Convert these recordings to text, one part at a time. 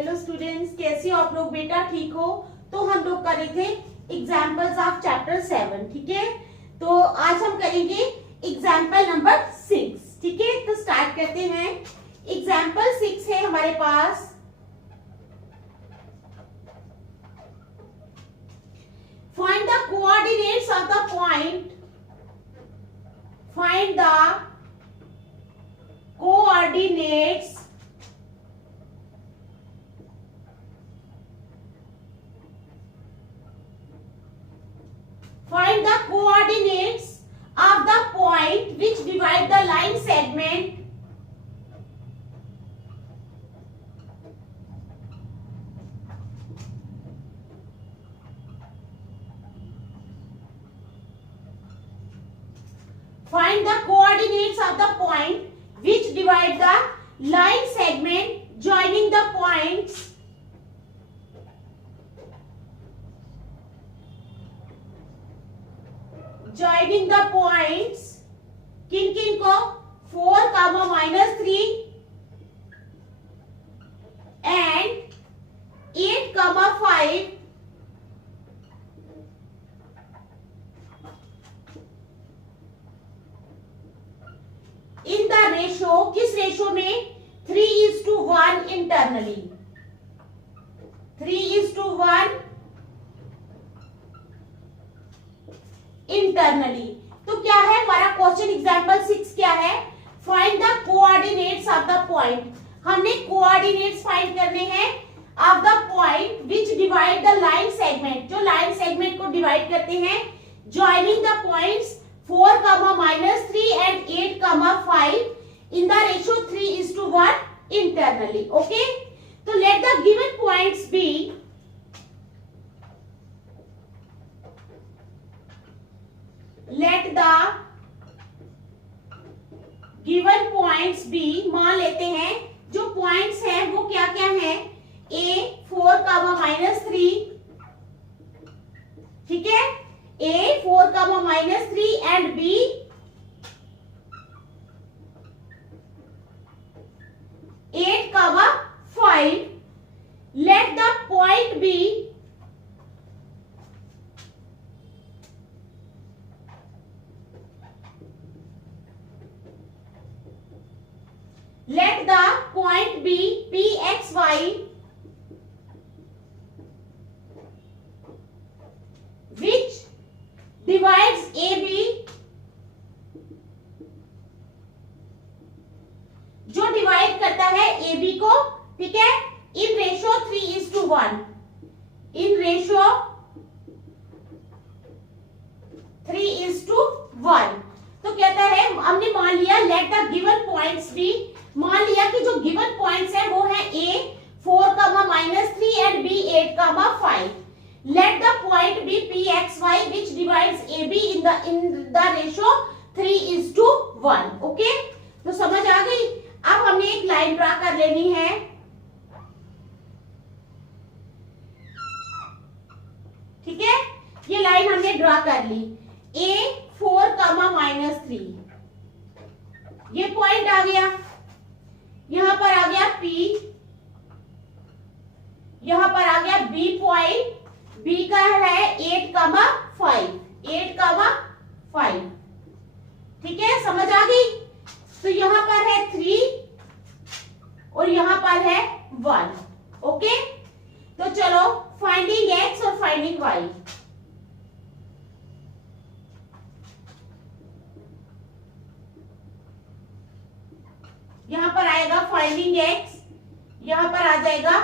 Hello students, कैसे हो आप लोग बेटा? ठीक हो? तो हम लोग कर रहे थे एग्जाम्पल्स ऑफ चैप्टर 7। ठीक है, तो आज हम करेंगे एग्जाम्पल नंबर 6। ठीक है, तो स्टार्ट करते हैं। एग्जाम्पल 6 है हमारे पास। Find the coordinates of the point. Find the coordinates Find the coordinates of the point which divide the line segment Find the coordinates of the point which divide the line segment joining the points किन किन को 4, -3 and 8, 5 in the ratio, किस रेशो में? 3:1 internally. 3:1 internally. तो क्या है हमारा क्वेश्चन एग्जांपल 6? क्या है? Find the coordinates of the point. हमने कोऑर्डिनेट्स फाइंड करने हैं of the point which divide the line segment, जो लाइन सेगमेंट को डिवाइड करते हैं, joining the points 4, -3 and 8, 5 in the ratio 3:1 internally. Okay, तो let the given points be let the given points be, मान लेते हैं जो पॉइंट्स हैं वो क्या क्या हैं? A 4, -3, ठीक है, A 4, -3 and B 8, 5. Let the point be Let the point be PXY which divides AB, जो डिवाइड करता है AB को, ठीक है, इन रेशो 3:1, इन रेशो 3:1। तो कहता है, हमने मान लिया let the given points be, मान लिया कि जो गिवन पॉइंट्स है वो है A 4, -3 and B 8, 5. Let the point be PXY which divides AB in the ratio 3:1. Okay, तो समझ आ गई? अब हमने एक लाइन ड्रा कर लेनी है। ठीक है, ये लाइन हमने ड्रा कर ली। A 4, -3, ये पॉइंट आ गया, यहां पर आ गया P, यहां पर आ गया B पॉइंट, B का है 8, 5, 8, 5। ठीक है, समझ आ गई? तो यहां पर है 3 और यहां पर है 1। ओके, तो चलो फाइंडिंग X और फाइंडिंग Y। यहां पर आएगा फाइंडिंग X, यहां पर आ जाएगा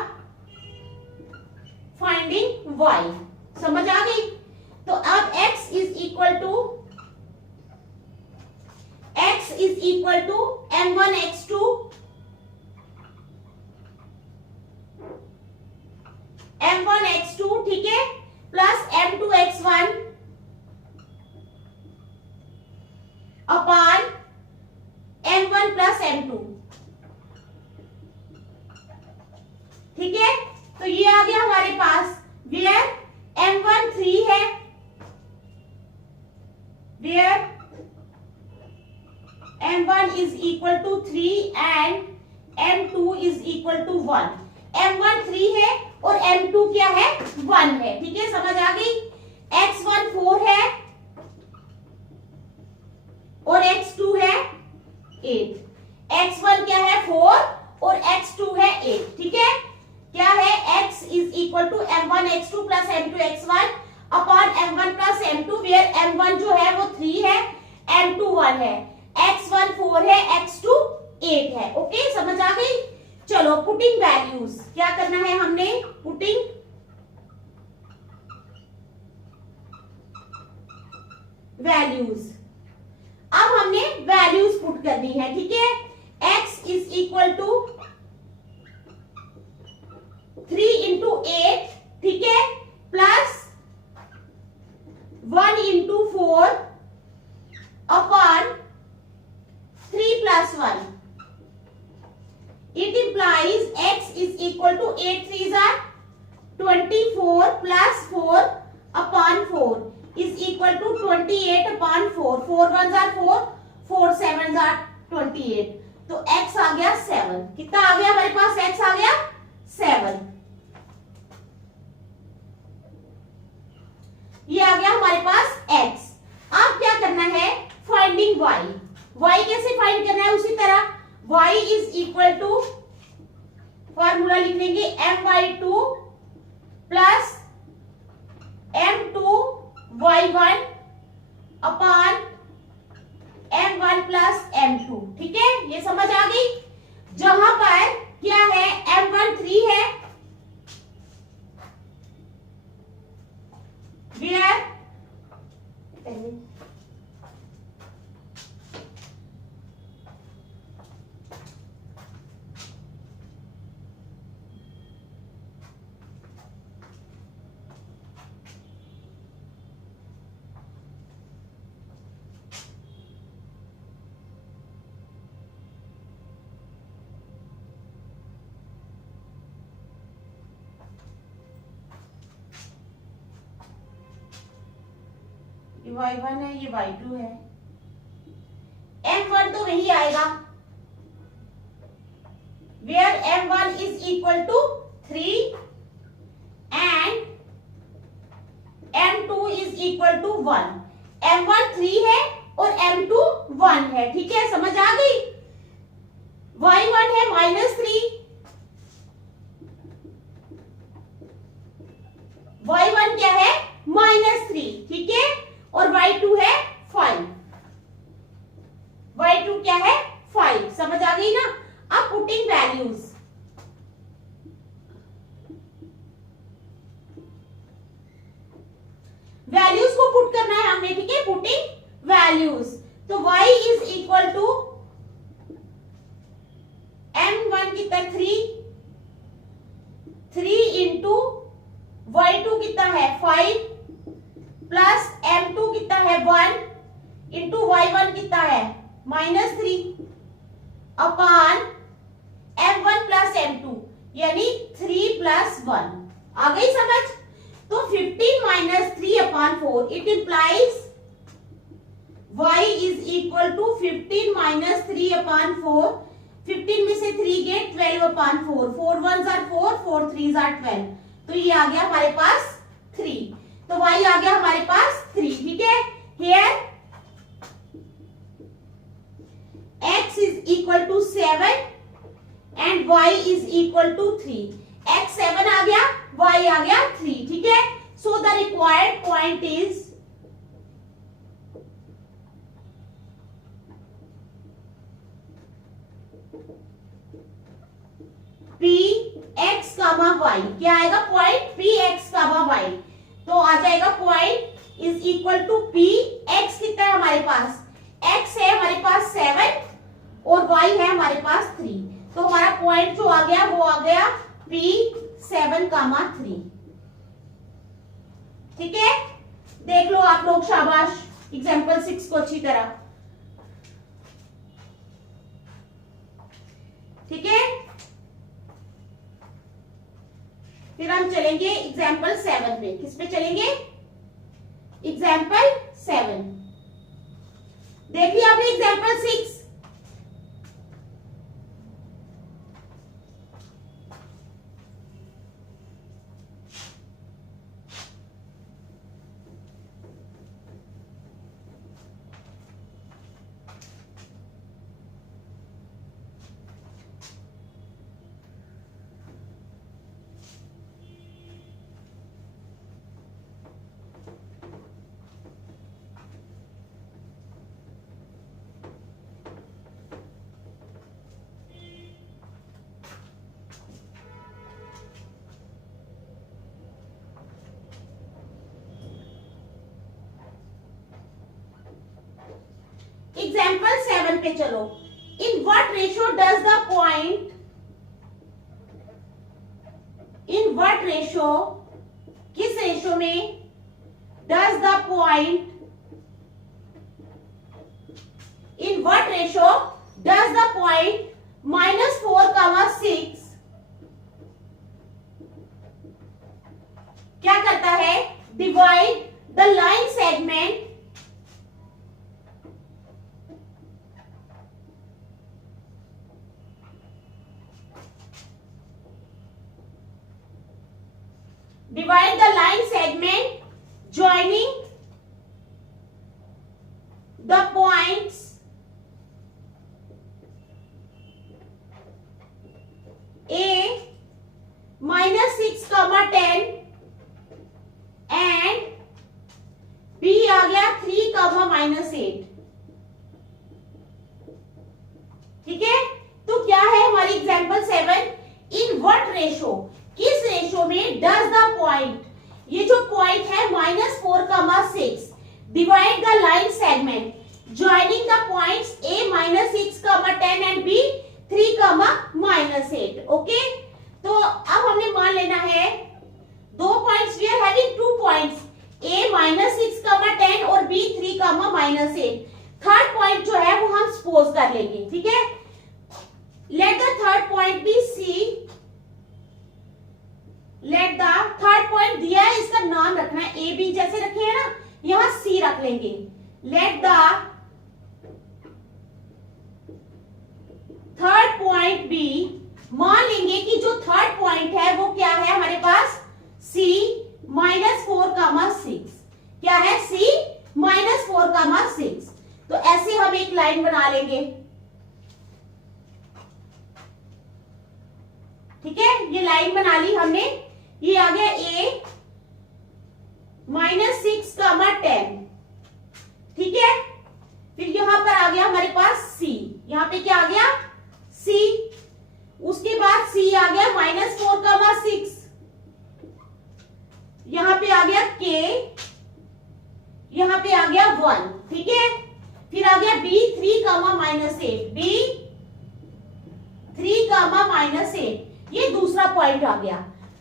फाइंडिंग Y। समझ आ गई? तो अब X is equal to M1 X2 M1 X2, ठीक है, plus M2 X1 upon M1 plus M2। ठीक है, तो ये आ गया हमारे पास, वेयर M1 3 है, where M1 is equal to 3 and M2 is equal to 1. M1 3 है और M2 क्या है 1 है। ठीक है, समझ आ गई। X1 4 है और X2 है 8। X1 क्या है 4 और X2 है 8। ठीक है, क्या है X is equal to M1 X2 plus M2 X1 upon M1 plus M2, where M1 जो है वो 3 है, M2 1 है, X1 4 है, X2 8 है। ओके, समझ आ गई। चलो पुटिंग वैल्यूज क्या करना है हमने, पुटिंग वैल्यूज। अब हमने वैल्यूज पुट करनी है। ठीक है, x is equal to 3 into 8, ठीक है, plus 1 into 4 upon 3 plus 1। It implies x is equal to 8 3s are 24 plus 4 upon 4 is equal to 28 upon 4। 4 1s are 4, 4 7s are 28। तो x आ गया 7। कितना आ गया हमारे पास, x आ गया 7। ये आ गया हमारे पास x। अब क्या करना है, फाइंडिंग y। y कैसे फाइंड करना है, उसी तरह y is equal to, formula लिख लेंगे my2 plus m2y1 upon m1 plus m2। ठीक है, ये समझ आ गई। जहां पर क्या है m1 3 है, वेयर ये y1 है, ये y2 है, m1 तो वही आएगा, where m1 is equal to 3 and m2 is equal to 1। m1 3 है और m2 1 है। ठीक है, समझ आ गई। y1 है -3, y1 क्या है -3, ठीक है, और y2 है 5। y2 क्या है 5, समझ आ गई ना। अब पुटिंग वैल्यूज, वैल्यूज को पुट करना है हमने। ठीक है, पुटिंग वैल्यूज, तो y is equal to m1 कितना 3 इंटू y2 कितना है 5 प्लस m2 कितना है 1 इंटू y1 कितना है -3 अपॉन m1 प्लस m2 यानी 3 प्लस 1। आ गई समझ। तो 15 minus 3 upon 4, it implies y is equal to 15 minus 3 upon 4। 15 में से 3 गए 12 upon 4, 4 1s are 4, 4 3s are 12। तो ये आ गया हमारे पास 3, तो y आ गया हमारे पास 3। ठीक है, here x is equal to 7 and y is equal to 3। x 7 आ गया, y आ गया 3। ठीक है, so the required point is p x, y। क्या आएगा पॉइंट p x, y। तो आ जाएगा point is equal to p x। कितना है हमारे पास, x है हमारे पास 7 और y है हमारे पास 3। तो हमारा पॉइंट जो आ गया वो आ गया p 7, 3। ठीक है, देख लो आप लोग, शाबाश। एग्जाम्पल 6 को अच्छी तरह। ठीक है, फिर हम चलेंगे एग्जाम्पल 7 पे। किस पे चलेंगे, एग्जाम्पल 7। देख लिया आपने एग्जाम्पल 6। एग्जाम्पल 7 पे चलो। In what ratio does the point, in what ratio, किस रेशियो में, does the point, in what ratio does the point -4, 6 क्या करता है, divide the line segment, divide the line segment joining the points A -6, 10 and B आ गया 3, -8। ठीक है, तो क्या है हमारी एग्जाम्पल 7, इन व्हाट रेशो, किस रेशो में डज द पॉइंट, ये जो पॉइंट है -4, 6 divide the line segment joining the points A -6, 10 and B 3, -8। Okay, तो अब हमने मान लेना है दो points, we are having 2 points A -6, 10 और B 3, -8। थर्ड पॉइंट जो है वो हम सपोज कर लेंगे। ठीक है, let the third point be C, let the third point दिया है, इसका नाम रखना है ए बी, जैसे रखे हैं ना, यहां सी रख लेंगे। Let the third point be, मान लेंगे कि जो थर्ड पॉइंट है वो क्या है हमारे पास, सी -4, 6, क्या है, सी -4, 6। तो ऐसे हम एक लाइन बना लेंगे। ठीक है, ये लाइन बना ली हमने, ये आ गया A -6, 10। ठीक है, फिर यहां पर आ गया हमारे पास C, यहां पे क्या आ गया, C, उसके बाद C आ गया -4, 6, यहां पे आ गया K, यहां पे आ गया 1। ठीक है, फिर आ गया B 3, -8, B 3, -8, ये दूसरा पॉइंट आ गया।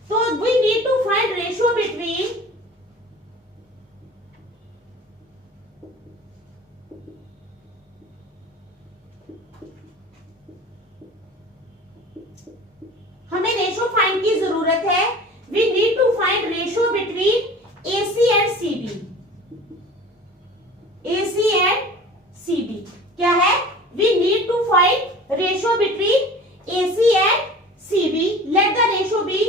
तो we need to find ratio between हमें रेशियो फाइंड की जरूरत है। We need to find ratio between AC and CB, AC and CB क्या है, we need to find ratio between AC and CB। Let the ratio be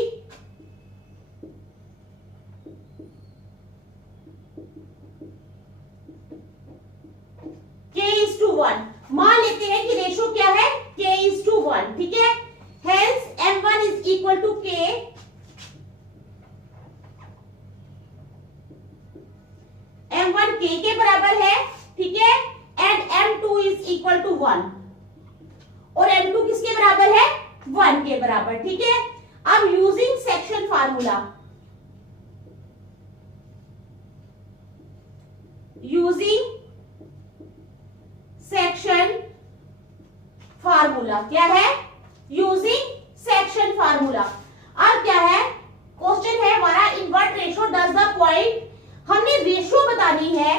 K:1। मान लेते हैं कि रेशियो क्या है, K:1। ठीक है, hence M1 is equal to K, M1 K के बराबर है। ठीक है, and M2 is equal to 1, और M2 किसके बराबर है, 1 के बराबर। ठीक है, अब using section formula, using section formula, क्या है, यूजिंग सेक्शन फार्मूला। अब क्या है, क्वेश्चन है हमारा, in what ratio does the point, हमने रेशियो बतानी है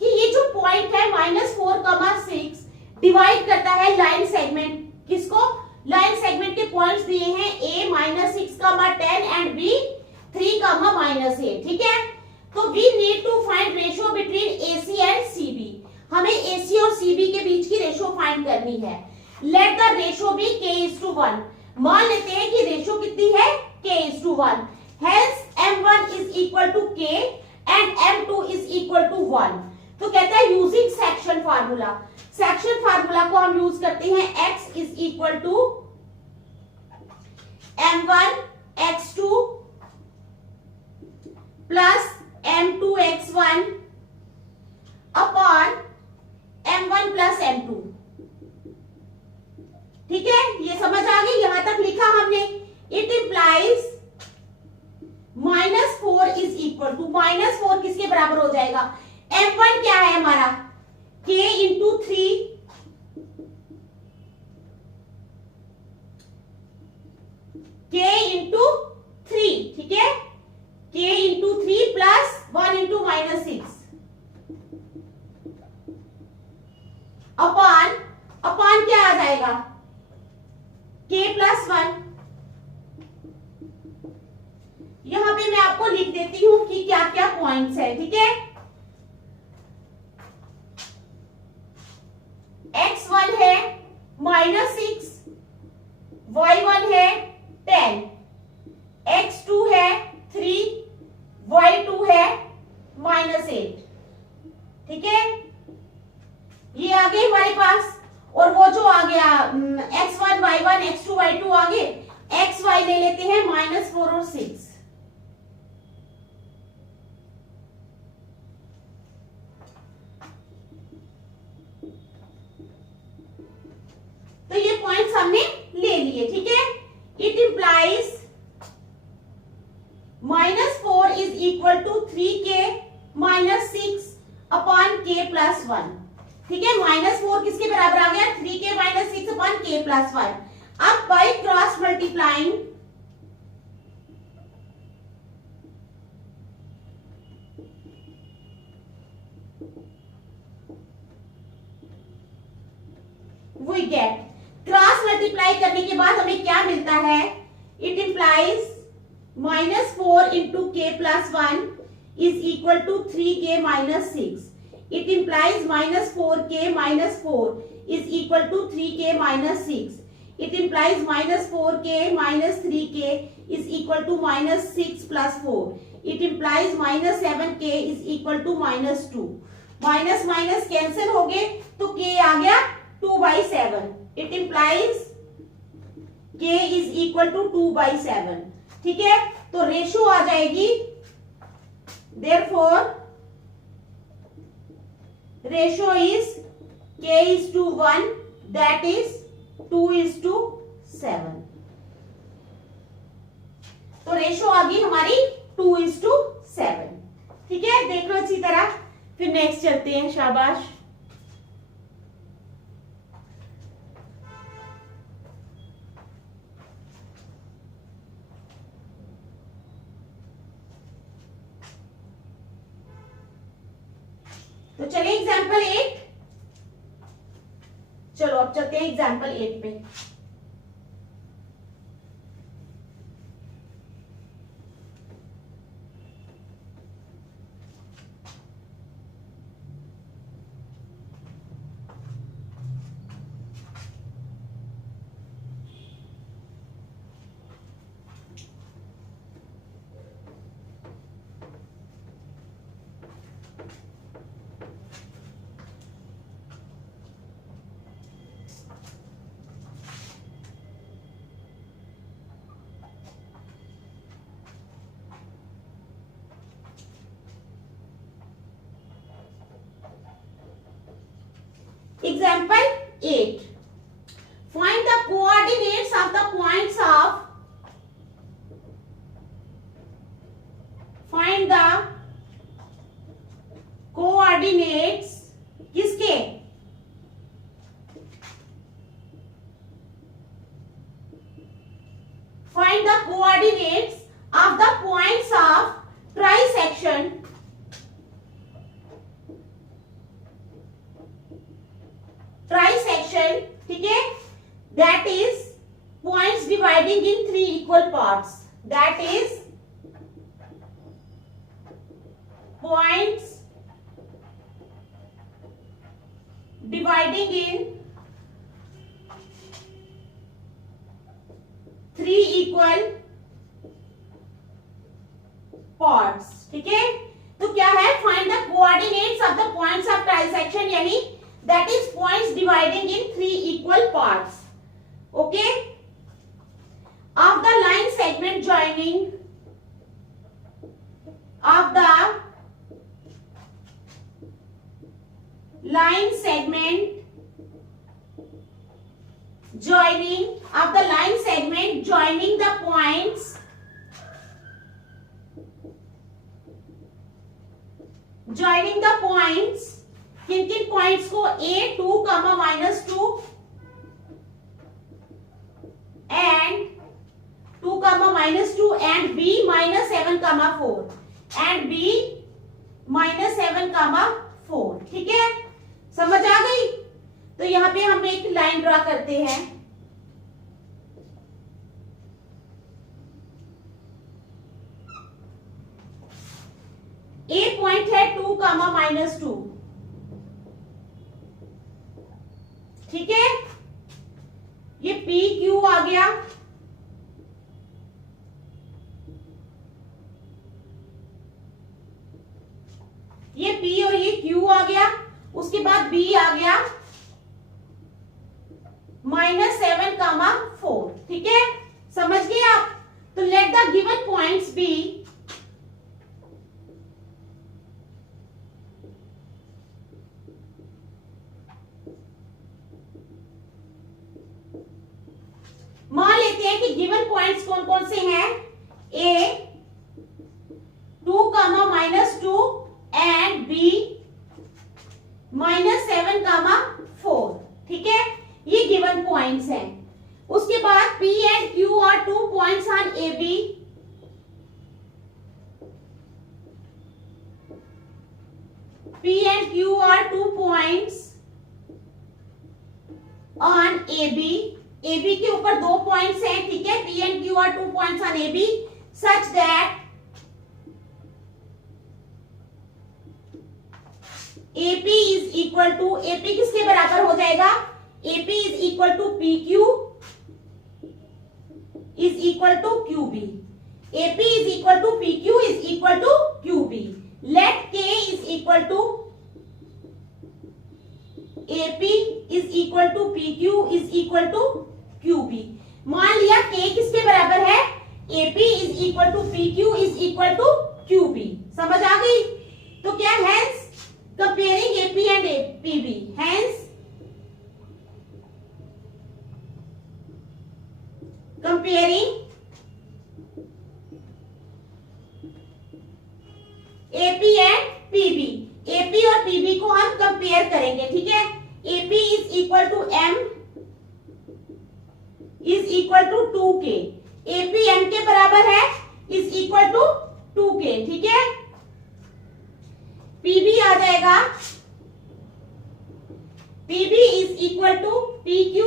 कि ये जो पॉइंट है -4, 6 डिवाइड करता है लाइन सेगमेंट, किसको, लाइन सेगमेंट के पॉइंट्स दिए हैं A -6, 10 एंड B 3, -8। ठीक है, तो we need to find ratio between AC and CB, हमें AC और CB के बीच की रेशियो फाइंड करनी है। Let the ratio be K:1, मान लेते हैं कि रेशियो कितनी है, K:1, hence M1 is equal to K and M2 is equal to 1। तो कहता है using section formula, section formula को हम यूज करते हैं, X is equal to M1 X2 plus M2 X1 upon M1 plus M2। ठीक है, ये समझ आ गई, यहां तक लिखा हमने। It implies -4 is equal to, -4 किसके बराबर हो जाएगा, M1 क्या है हमारा, k इंटू 3 k इंटू 3, ठीक है, k into 3 plus 1 into minus 6 upon upon क्या आ जाएगा k प्लस 1। यहां पे मैं आपको लिख देती हूं कि क्या क्या पॉइंट्स है, ठीक है। x1 है -6, y1 है 10, x2 है 3, y2 है -8, ठीक है। ये आ गए हमारे पास, और वो जो आ गया x1 y1 x2 y2 आ गए, x y ले लेते हैं -4 और 6। तो ये पॉइंट्स हमने ले लिए, ठीक है। It implies -4 is equal to 3k -6 upon k plus 1, ठीक है। -4 किसके बराबर आ गया, 3k -6 अपॉन k प्लस 1। अब by cross multiplying we get, cross multiply करने के बाद हमें क्या मिलता है, it implies -4 into k plus 1 is equal to 3k -6। It implies -4k -4 is equal to 3k -6। It implies -4k -3k is equal to -6 plus 4। It implies -7k is equal to -2। Minus minus cancel हो गए तो k आ गया 2/7। It implies k is equal to 2/7, ठीक है। तो ratio आ जाएगी, therefore ratio is k is to 1, that is 2 is to 7। तो रेशो आ गई हमारी 2 is to 7, ठीक है। देख लो अच्छी तरह, फिर नेक्स्ट चलते हैं, शाबाश। तो चलिए एग्जाम्पल 8, चलो अब चलते हैं एग्जाम्पल 8 पे। Example 8. Find the coordinates of the points of, find the coordinates किसके, find the coordinates of the points of trisection ठीक है, that is points dividing in 3 equal parts, that is points dividing in 3 equal parts, ठीक है। तो क्या है, find the coordinates of the points of trisection, यानी that is points dividing in 3 equal parts, okay, of the line segment joining, of the line segment joining, of the line segment joining the points, joining the points, किन किन points को -2 and B -7, 4 and B -7, 4। ठीक है, समझ आ गई। तो यहां पे हम एक लाइन ड्रा करते हैं। ए पॉइंट है 2, -2। ठीक है, ये पी क्यू आ गया, ये पी और ये क्यू आ गया। उसके बाद बी आ गया -7, 4। ठीक है, समझ गए आप। तो let the given points be मान लेते हैं कि गिवन पॉइंट्स कौन कौन से हैं। ए 2, -2 एंड बी -7, 4। ठीक है, ये गिवन पॉइंट्स हैं। उसके बाद P and Q are 2 points on A B. P and Q are 2 points on A B. A B के ऊपर 2 पॉइंट्स हैं। ठीक है, P and Q are 2 points on A B such that AP is equal to, AP किसके बराबर हो जाएगा। AP is equal to PQ is equal to QB। AP is equal to PQ is equal to QB। Late K is equal to AP is equal to PQ is equal to QB। मान लिया K किसके बराबर है, AP is equal to PQ is equal to QB। समझ आ गई। तो क्या hence comparing AP and PB, hence comparing AP and PB, AP और PB को हम कंपेयर करेंगे। ठीक है, AP is equal to M is equal to 2K। AP M के बराबर है इज इक्वल टू 2K। ठीक है, PB आ जाएगा, PB is equal to PQ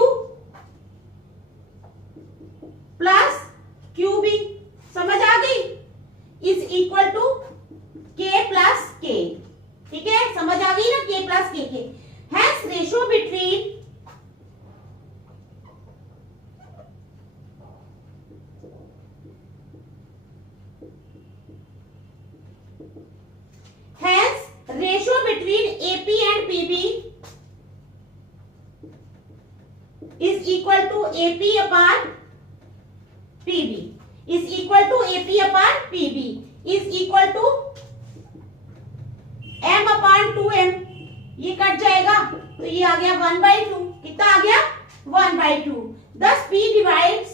plus QB। समझ आ गई, is equal to K plus K। ठीक है, समझ आ गई ना, K plus K। Hence ratio between ratio between AP and PB is equal to AP upon PB is equal to AP upon PB is equal to M upon 2M। ये cut जाएगा तो ये आ गया 1/2। कितना आ गया, 1/2। thus P divides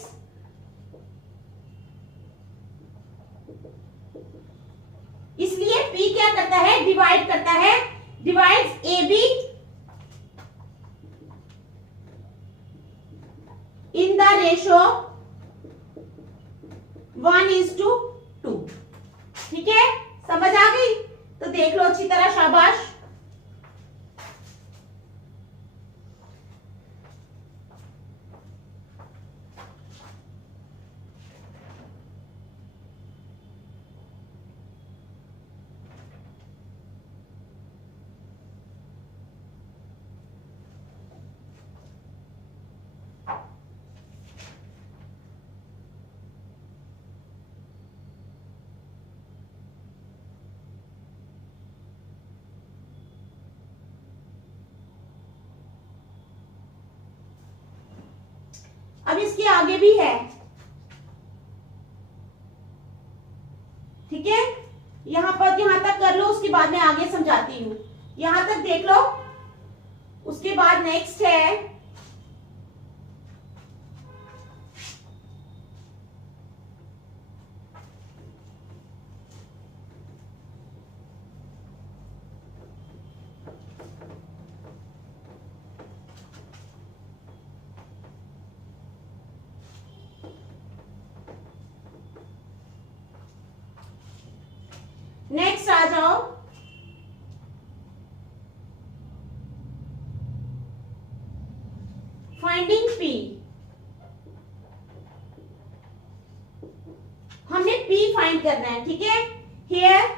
इसलिए P क्या करता है, डिवाइड करता है, divides AB in the ratio 1:2। ठीक है, समझ आ गई। तो देख लो अच्छी तरह, शाबाश। अब इसके आगे भी है। ठीक है, यहां तक कर लो, उसके बाद मैं आगे समझाती हूं। यहां तक देख लो, उसके बाद नेक्स्ट है नेक्स्ट आ जाओ, फाइंडिंग पी। हमने पी फाइंड करना है, ठीक है। Here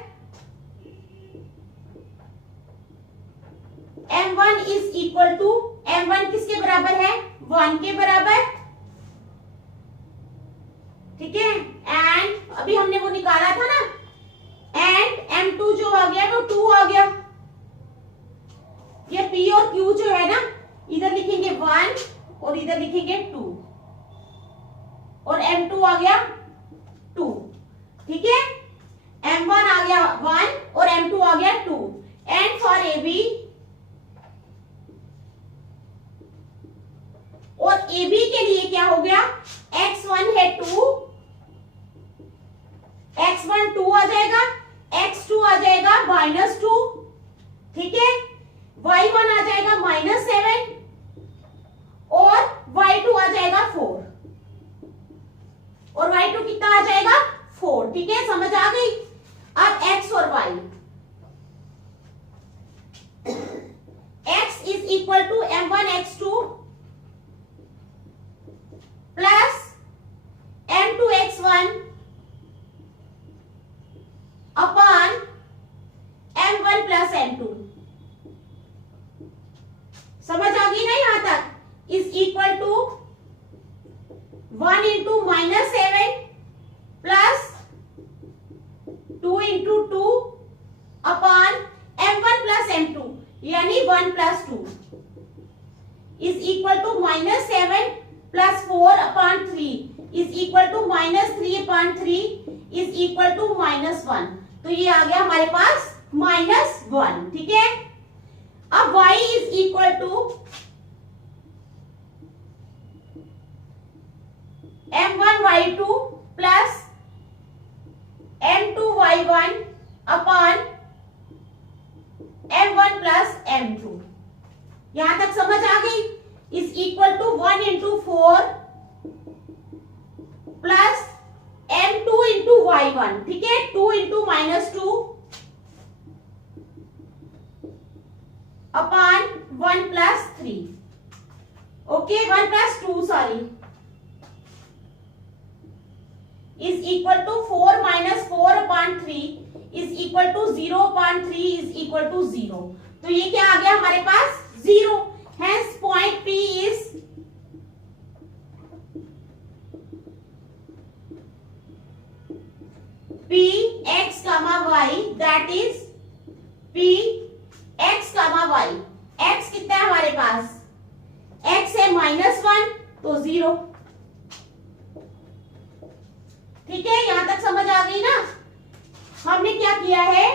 m1 is equal to, m1 किसके बराबर है, 1 के बराबर, ठीक है। एंड अभी हमने वो निकाला था ना, एंड m2 जो आ गया वो 2 आ गया। ये p और q जो है ना, इधर लिखेंगे 1 और इधर लिखेंगे 2, और m2 आ गया 2, ठीक है। m1 आ गया 1 और m2 आ गया 2। एंड फॉर ab, और AB के लिए क्या हो गया, x1 है 2, x1 2 आ जाएगा, x2 आ जाएगा -2, ठीक है। y1 आ जाएगा -7 और y2 आ जाएगा 4, और y2 कितना आ जाएगा 4, ठीक है। समझ आ गई। अब x और y, x is equal to m1 x2 plus m2 x1 upon m1 plus m2। समझ आ गई ना यहां तक। Is equal to 1 into -7 plus 2 into 2 upon m1 plus m2, यानी 1 plus 2 is equal to -7 plus 4 upon 3 is equal to -3 upon 3 is equal to -1। तो ये आ गया हमारे पास -1, ठीक है। अब y is equal to m1 y2 plus m2 y1 upon m1 plus m2। यहां तक समझ आ गई। Is equal to 1 into 4 plus m2 into y1, ठीक है। 2 into -2 upon 1 plus 3, okay, 1 plus 2 sorry, is equal to 4 minus 4 upon 3 is equal to 0 upon 3 is equal to 0। तो ये क्या आ गया हमारे पास 0। Hence point P is P x comma y, that is P x comma y। x कितना है हमारे पास, x है -1 तो 0, ठीक है। यहां तक समझ आ गई ना। हमने क्या किया है,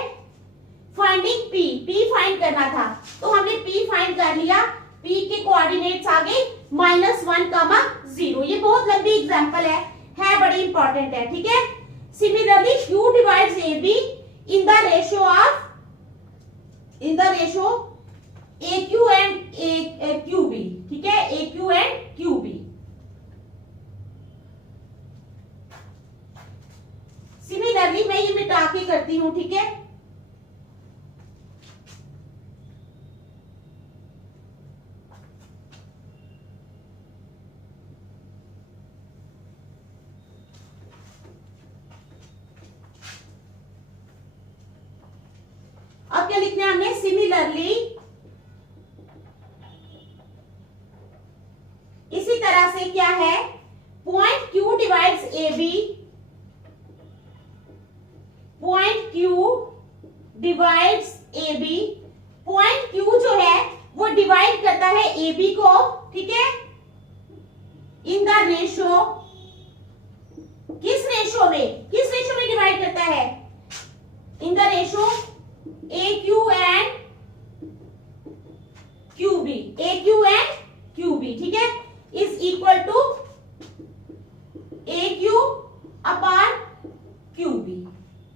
फाइंडिंग P फाइंड करना था, तो हमने P फाइंड कर लिया। P के कोऑर्डिनेट्स आ गए -1, 0। ये बहुत लंबी एग्जांपल है बड़ी इंपॉर्टेंट है, ठीक है। Similarly Q divides AB in the ratio AQ and QB, ठीक है, AQ एंड QB। सिमिलरली मैं ये मिटा के करती हूं, ठीक है। अब क्या लिखना है हमने, सिमिलरली इसी तरह से क्या है, point Q divides AB, point Q divides AB, point Q जो है वो डिवाइड करता है AB को, ठीक है, इन द रेशियो, किस रेशियो में डिवाइड करता है, in the ratio AQ and QB, ठीक है, is equal to AQ upon QB,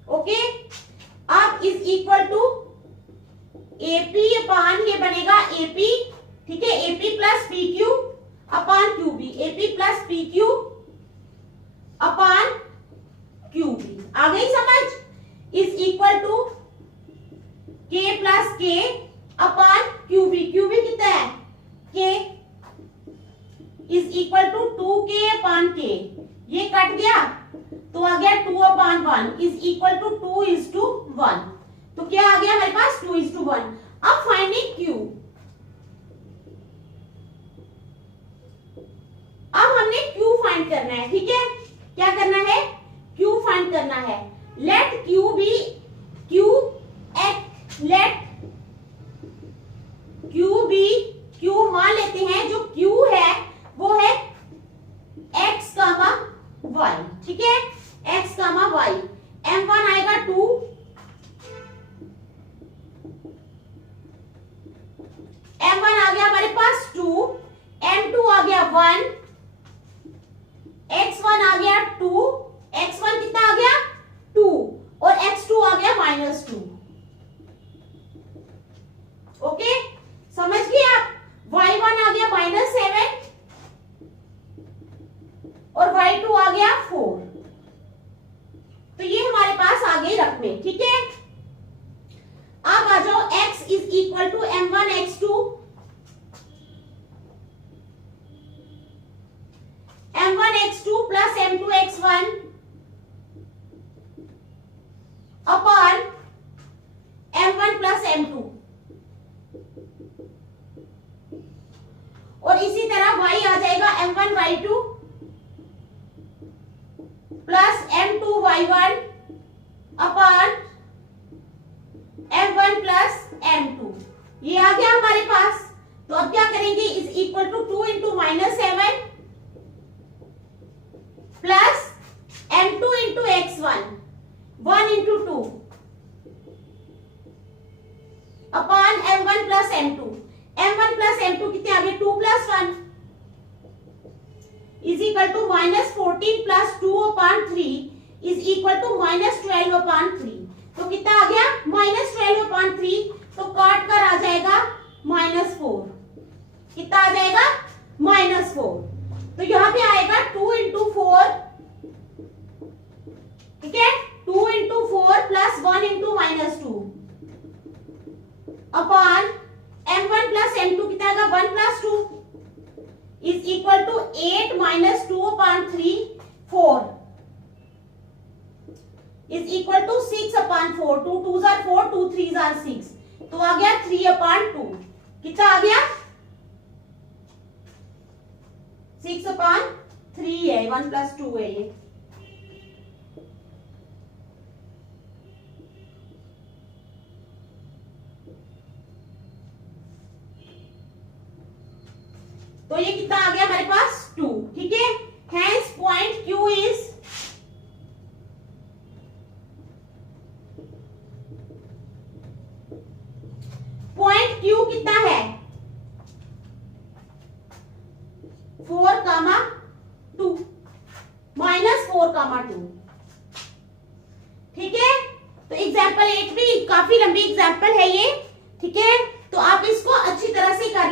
okay. अब is equal to AP upon, ये बनेगा AP, ठीक है, AP plus PQ upon QB, AP plus PQ upon QB। आ गई समझ। Is equal to k plus k upon QB। QB कितना है? k is equal to 2k upon k। ये कट गया तो आ गया 2 अपॉन 1 इज इक्वल टू 2:1। तो क्या आ गया हमारे पास? 2:1। अब फाइंडिंग Q। अब हमने Q फाइंड करना है, ठीक है? क्या करना है? Q फाइंड करना है। लेट Q बी Q मान लेते हैं जो Q है वो है x, y, ठीक है? x, y। m1 आएगा 2, m1 आ गया हमारे पास 2, m2 आ गया 1, x1 आ गया 2, x1 कितना आ गया? 2 और x2 आ गया -2। ओके, समझ गए आप? y1 आ गया -7 और y2 आ गया 4। तो ये हमारे पास आ गए रकमे, ठीक है? अब आ जाओ x is equal to m1 x2 plus m2 x1 upon m1 plus m2। और इसी तरह y आ जाएगा m1 y2 plus m2 y1 upon m1 plus m2। ये आ गया हमारे पास। तो अब क्या करेंगे? Is equal to 2 into -7 plus m2 into x1 1 into 2 upon m1 plus m2। m1 plus m2 कितने आ गए? 2 plus 1 is equal to -14 plus 2 upon 3 is equal to -12 upon 3। तो कितना आ गया? -12 अपॉन 3। तो काट कर आ जाएगा -4। कितना आ जाएगा? -4। तो यहां पे आएगा 2 इंटू 4, ठीक है? 2 into 4 plus 1 into -2 upon m1 plus m2 कितना आएगा? 1 plus 2 is equal to 8 minus 2 upon 3 4 is equal to 6 upon 4। 2 2s are 4, 2 3s are 6। तो आ गया 3 अपॉन 2। कितना आ गया? 6 अपॉन 3 है, 1 प्लस 2 है ये। तो ये कितना आ गया हमारे पास? 2, ठीक है? Hence point Q is point Q कितना है? 4,2 -4,2, ठीक है? तो एग्जाम्पल 8 भी काफी लंबी एग्जाम्पल है ये, ठीक है? तो आप इसको अच्छी तरह से कर